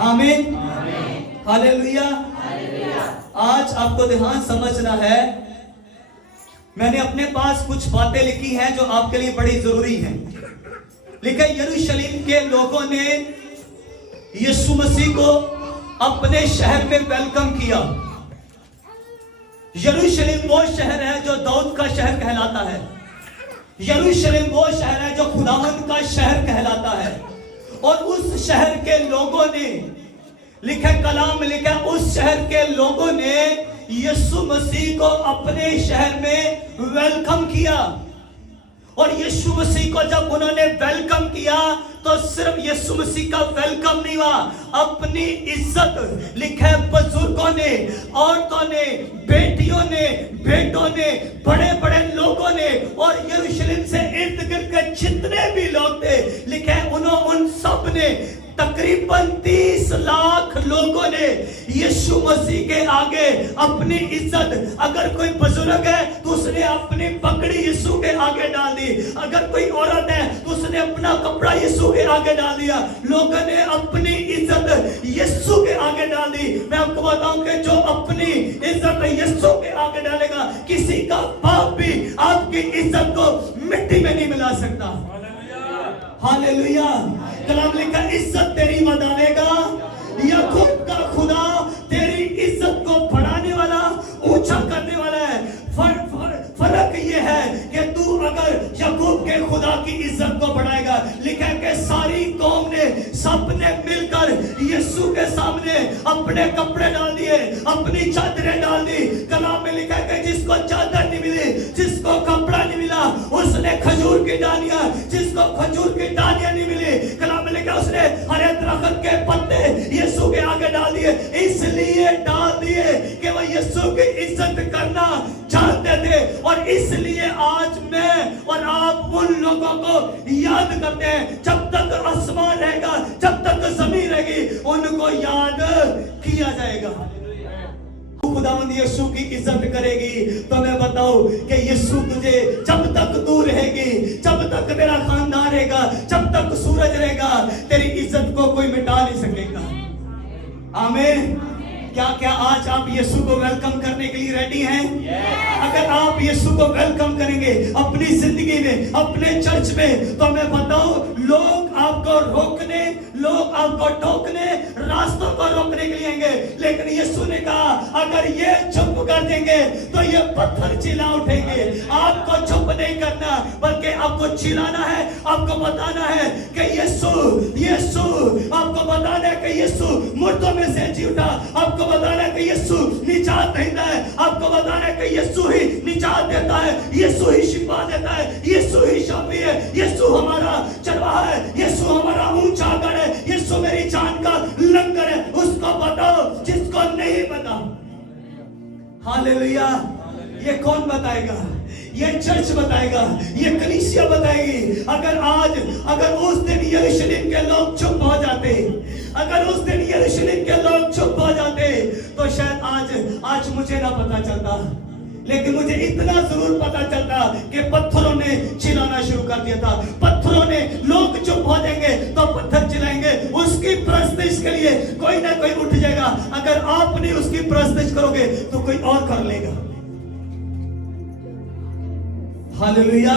آمین ہاللیلویا۔ آج آپ کو دھیان سمجھنا ہے، میں نے اپنے پاس کچھ باتیں لکھی ہیں جو آپ کے لیے بڑی ضروری ہیں۔ لکھا یروشلم کے لوگوں نے یسوع مسیح کو اپنے شہر میں ویلکم کیا۔ یروشلم وہ شہر ہے جو داؤد کا شہر کہلاتا ہے۔ یروشلم وہ شہر ہے جو خداوند کا شہر کہلاتا ہے۔ اور اس شہر کے لوگوں نے لکھا کلام لکھا، اس شہر کے لوگوں نے یسوع مسیح کو اپنے شہر میں ویلکم کیا۔ اور یسوع مسیح کو جب انہوں نے ویلکم کیا تو صرف یسوع مسیح کا ویلکم نہیں ہوا، اپنی عزت لکھا ہے بزرگوں نے، عورتوں نے، بیٹیوں نے، بیٹوں نے، بڑے بڑے لوگوں نے اور یروشلم سے ارد گرد کے جتنے بھی لوگ تھے لکھا ہے ان سب نے تقریباً 30 لاکھ لوگوں نے یسوع مسیح کے آگے اپنی عزت، اگر کوئی بزرگ ہے تو اس نے اپنی پگڑی یسوع کے آگے ڈال دی، اگر کوئی عورت ہے تو اس نے اپنا کپڑا یسوع کے آگے ڈال دیا، لوگوں نے اپنی عزت یسوع کے آگے ڈال دی۔ میں آپ کو بتاؤں کہ جو اپنی عزت یسوع کے آگے ڈالے گا، کسی کا باپ بھی آپ کی عزت کو مٹی میں نہیں ملا سکتا۔ ہاللیلویا۔ کلام لکھا عزت تیری بڑھانے گا، یعقوب کا خدا تیری عزت کو بڑھانے والا، اونچا کرنے والا ہے۔ فرق یہ ہے کہ تو اگر یعقوب کے خدا کی عزت کو بڑھائے گا، لکھا ہے کہ ساری قوم نے سب نے مل کر یسوع کے سامنے اپنے کپڑے ڈال دیے، اپنی چادریں ڈال دی۔ کلام میں لکھا ہے کہ جس کو چادر نہیں ملی، جس کو کپڑا نہیں ملا، اس نے کھجور کی ڈالیاں، جس کو کھجور کی ڈالیاں نہیں ملی، کلام میں لکھا اس نے ہرے درخت کے پتے یسوع کے آگے ڈال دیے، اس لیے ڈال دیے کہ وہ یسوع کی عزت کرنا جانتے تھے۔ اور اس لیے آج میں اور آپ ان لوگوں کو یاد کرتے ہیں، جب تک آسمان رہے گا، جب تک زمین رہے گی، ان کو یاد کیا جائے گا۔ خداوند یسوع کی عزت کرے گی تو میں بتاؤں کہ یسوع تجھے جب تک تو رہے گی، جب تک تیرا خاندان رہے گا، جب تک سورج رہے گا، تیری عزت کو کوئی مٹا نہیں سکے گا۔ آمین۔ کیا آج آپ یسوع کو ویلکم کرنے کے لیے ریڈی ہیں؟ اگر آپ یسوع کو ویلکم کریں گے اپنی زندگی میں، اپنے چرچ میں، تو میں بتاؤں لوگ آپ کو روکنے، لوگ آپ کو ٹوکنے، راستوں کو روکنے کے لیے آئیں گے، لیکن یسوع نے کہا اگر یہ چپ کر دیں گے تو یہ پتھر چلا اٹھیں گے۔ آپ کو چپ نہیں کرنا بلکہ آپ کو چلانا ہے، آپ کو بتانا ہے کہ یسوع آپ کو بتانا ہے کہ یسوع مردوں میں سے جی اٹھا، آپ کو بتانا ہے کہ یسوع نجات دیتا ہے، آپ کو بتانا ہے کہ یسوع ہی نجات دیتا ہے، یسوع ہی شفا دیتا ہے، یسوع ہی شافی ہے، یسوع ہمارا چرواہا ہے، یسوع ہمارا اونچا گڑھ ہے، یسوع میری جان کا لنگر ہے۔ اس کو بتاؤ جس کو نہیں پتا۔ ہاللیلویا۔ یہ کون بتائے گا؟ یہ چرچ بتائے گا، یہ کلیسیا بتائے گی۔ اگر اس دن یروشلم کے لوگ چپ ہو جاتے، اگر اس دن یروشلم کے لوگ چپ ہو جاتے تو شاید آج مجھے نہ پتا چلتا، لیکن مجھے اتنا ضرور پتا چلتا کہ پتھروں نے چلانا شروع کر دیا تھا۔ پتھروں نے، لوگ چپ ہو جائیں گے تو پتھر چلائیں گے، اس کی پرستش کے لیے کوئی نہ کوئی اٹھ جائے گا۔ اگر آپ نہیں اس کی پرستش کرو گے تو کوئی اور کر لے گا۔ ہاللیلویا۔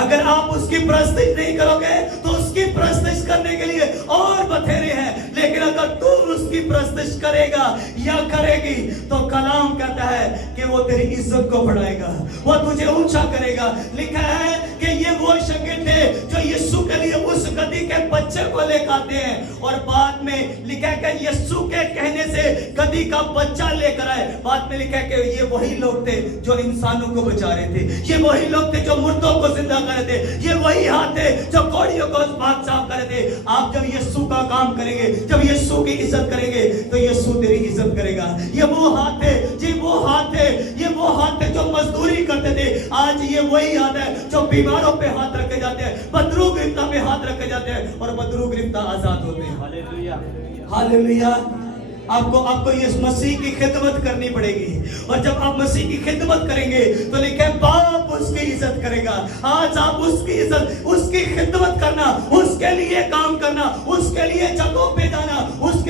اگر آپ اس کی پرستش نہیں کرو گے تو اس کی پرستش کرنے کے لیے اور بتھیرے ہیں، لیکن اگر تو اس کی پرستش کرے گا یا کرے گی تو کلام کہتا ہے کہ وہ تیری عزت کو بڑھائے گا، وہ تجھے اونچا کرے گا۔ لکھا ہے کہ یہ وہ شاگرد تھے جو یسوع کے لیے اس گدھی کے بچے کو لے کر آتے ہیں، اور بعد میں لکھا ہے کہ یسوع کے کہنے سے گدھی کا بچہ لے کر آئے۔ بعد میں لکھا ہے کہ یہ وہی لوگ تھے جو انسانوں کو بچا رہے تھے، یہ وہی لوگ تھے جو مردوں کو زندہ کر رہے تھے، یہ وہی ہاتھ تھے جو کوڑیوں کو پاک صاف کر رہے تھے۔ آپ جب یسوع کا کام کریں گے، جب یسوع کی عزت کریں گے تو یسوع تیری عزت کرے گا۔ یہ وہ ہاتھ ہے جی، وہ ہاتھ ہے، یہ وہ ہاتھ ہے جو مزدوری کرتے تھے، آج یہ وہی ہاتھ ہے جو بیماروں پہ ہاتھ رکھے جاتے ہیں، بدرو گرفتہ پہ ہاتھ رکھے جاتے ہیں اور بدرو گرفتہ آزاد ہوتے ہیں۔ ہاللیلویا۔ ہاللیلویا۔ آپ کو یہ مسیح کی خدمت کرنی پڑے گی، اور جب آپ مسیح کی خدمت کریں گے تو لکھے باپ اس کی عزت کرے گا۔ آج آپ اس کی عزت، اس کی خدمت کرنا، اس کے لیے کام کرنا، اس کے لیے جگہوں پہ جانا، اس کے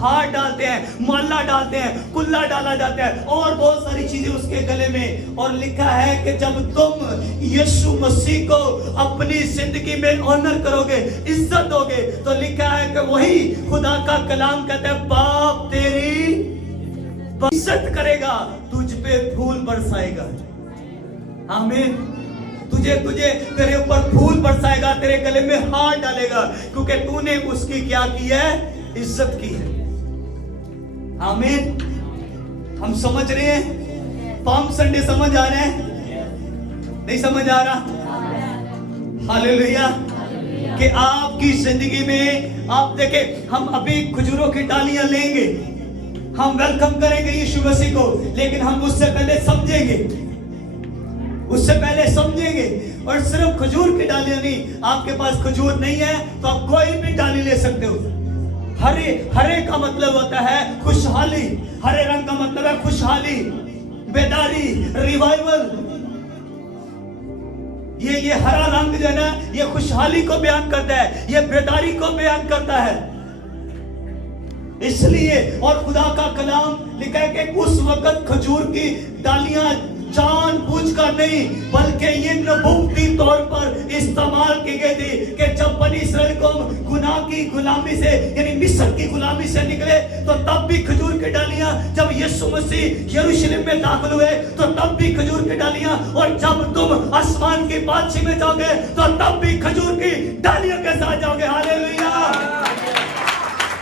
ہار ڈالتے ہیں, مالہ ڈالتے ہیں, کلہ ڈالا جاتا ہے اور بہت ساری چیزیں اس کے گلے میں. اور لکھا ہے کہ جب تم یسوع مسیح کو اپنی زندگی میں آنر کرو گے, عزت دو گے, تو لکھا ہے کہ وہی خدا کا کلام کہتا ہے باپ تیری عزت کرے گا, تجھ پہ پھول برسائے گا. آمین. تجھے تیرے اوپر پھول برسائے گا, تیرے گلے میں ہار ڈالے گا, کیونکہ تو نے اس کی کیا کی ہے, عزت کی ہے. آمین. ہم سمجھ رہے ہیں؟ پام سنڈے سمجھ آ رہے ہیں؟ نہیں سمجھ آ رہا؟ ہاللیلویا. کہ آپ کی زندگی میں آپ دیکھیں, ہم ابھی کھجوروں کی ڈالیاں لیں گے, ہم ویلکم کریں گے یسوع مسیح کو, لیکن ہم اس سے پہلے سمجھیں گے, اس سے پہلے سمجھیں گے. اور صرف کھجور کی ڈالیاں نہیں, آپ کے پاس کھجور نہیں ہے تو آپ کوئی بھی ڈالی لے سکتے ہو. ہرے کا مطلب ہوتا ہے خوشحالی, ہرے رنگ کا مطلب ہے خوشحالی, بیداری, ریوائیول. یہ ہرا رنگ جو ہے نا, یہ خوشحالی کو بیان کرتا ہے, یہ بیداری کو بیان کرتا ہے. اس لیے اور خدا کا کلام لکھا ہے کہ اس وقت کھجور کی ڈالیاں جان بوجھ کر نہیں بلکہ یہ نبوتی طور پر استعمال کی گئی تھی کہ جب بنی اسرائیل کو گناہ کی غلامی سے یعنی مصر کی غلامی سے نکلے تو تب بھی کھجور کی ڈالیاں, جب یسوع مسیح یروشلم میں داخل ہوئے تو تب بھی کھجور کی ڈالیاں, اور جب تم آسمان کی بادشاہی میں جاؤ گے تو تب بھی کھجور کی ڈالیوں کے ساتھ جاؤ گے. ہاللیلویا,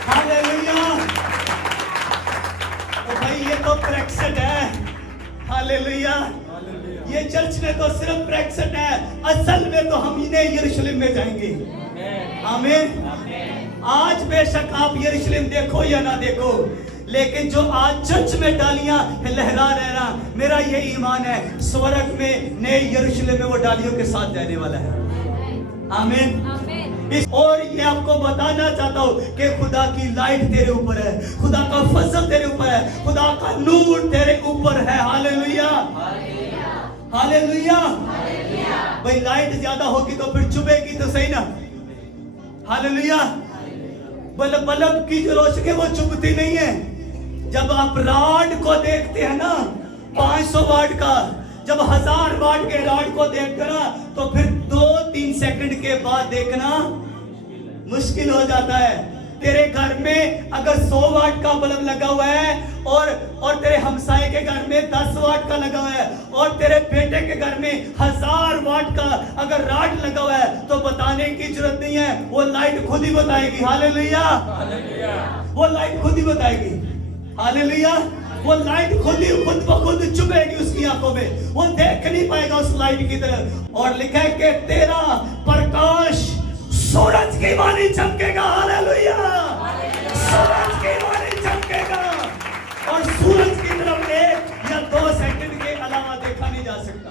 ہاللیلویا. بھائی یہ تو پریکسٹ ہے. ہاللیلویا. یہ چرچ میں تو صرف پریکسٹ ہے, اصل میں تو ہم انہیں یروشلم میں جائیں گے. آمین. آج بے شک آپ یروشلم دیکھو یا نہ دیکھو, لیکن جو آج چرچ میں ڈالیاں لہرا رہنا, میرا یہ ایمان ہے سورگ میں نئے یروشلم میں وہ ڈالیوں کے ساتھ جانے والا ہے. آمین. اور یہ آپ کو بتانا چاہتا ہوں کہ خدا کی لائٹ تیرے اوپر ہے, خدا کا فضل تیرے اوپر ہے, خدا کا نور تیرے اوپر ہے. ہاللیلویا, ہاللیلویا. بھئی لائٹ زیادہ ہوگی تو پھر چبھے گی تو صحیح نا. ہاللیلویا. بلب کی جو روشنی وہ چبھتی نہیں ہے. جب آپ راڈ کو دیکھتے ہیں نا 500 واٹ کا, جب 1000 واٹ کے راڈ کو دیکھ کر تو پھر 2-3 سیکنڈ کے بعد دیکھنا مشکل ہو جاتا ہے. تیرے گھر میں اگر 100 واٹ کا بلب لگا ہوا ہے اور تیرے ہمسائے کے گھر میں 10 واٹ کا لگا ہوا ہے اور تیرے بیٹے کے گھر میں 1000 واٹ کا اگر راڈ لگا ہوا ہے تو بتانے کی ضرورت نہیں ہے, وہ لائٹ خود ہی بتائے گی. ہاللیلویا. وہ لائٹ خود ہی بتائے گی. ہاللیلویا. وہ لائٹ خود بخود چبھے گی اس کی آنکھوں میں, وہ دیکھ نہیں پائے گا اس لائٹ کی طرف. اور لکھا ہے کہ تیرا پرکاش سورج کی مانی چمکے گا. ہاللیلویا. سورج کی مانی چمکے گا, اور سورج کی طرف 1 یا 2 سیکنڈ کے علاوہ دیکھا نہیں جا سکتا.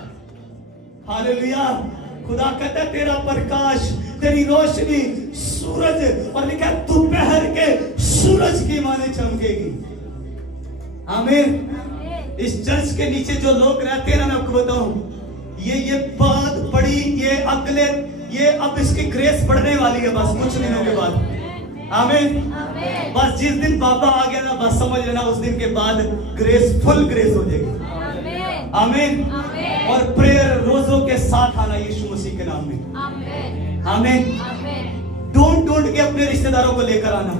ہاللیلویا. خدا کہتا ہے تیرا پرکاش, تیری روشنی سورج, اور لکھا ہے دوپہر کے سورج کی مانی چمکے گی. آمین. اس چرچ کے نیچے جو لوگ رہتے ہیں نا, میں آپ کو بتاؤں, یہ بات بڑی, یہ اب اس کی گریس بڑھنے والی ہے بس کچھ دنوں کے بعد. آمین. بس جس دن بابا آ گیا نا, بس سمجھ لینا اس دن کے بعد گریس, فل گریس ہو جائے گی. آمین. اور پریئر روزوں کے ساتھ آنا یسوع مسیح کے نام میں. آمین. ڈھونڈ کے اپنے رشتہ داروں کو لے کر آنا.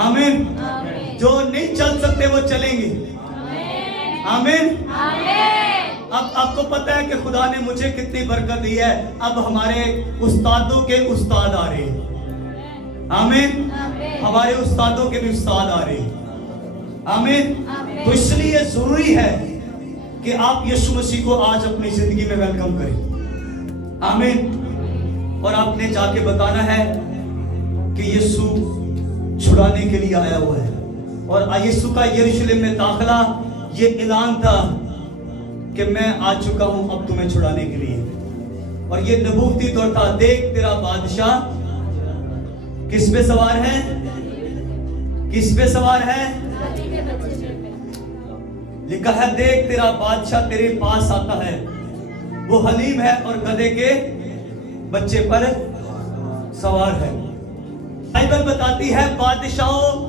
آمین. جو نہیں چل سکتے وہ چلیں گے. آمین. اب آپ کو پتا ہے کہ خدا نے مجھے کتنی برکت دی ہے, اب ہمارے استادوں کے استاد آ رہے ہیں. آمین. ہمارے استادوں کے بھی استاد آ رہے ہیں. آمین. تو اس لیے ضروری ہے کہ آپ یسوع مسیح کو آج اپنی زندگی میں ویلکم کریں. آمین. اور آپ نے جا کے بتانا ہے کہ یسوع چھڑانے کے لیے آیا ہوا ہے, اور یسوع کا یروشلم میں داخلہ یہ اعلان تھا کہ میں آ چکا ہوں اب تمہیں چھڑانے کے لیے. اور یہ نبوتی طور تھا, دیکھ تیرا بادشاہ کس پہ سوار ہے, کس پہ سوار ہے. لکھا ہے دیکھ تیرا بادشاہ تیرے پاس آتا ہے, وہ حلیم ہے اور گدھے کے بچے پر سوار ہے. بائبل بتاتی ہے بادشاہوں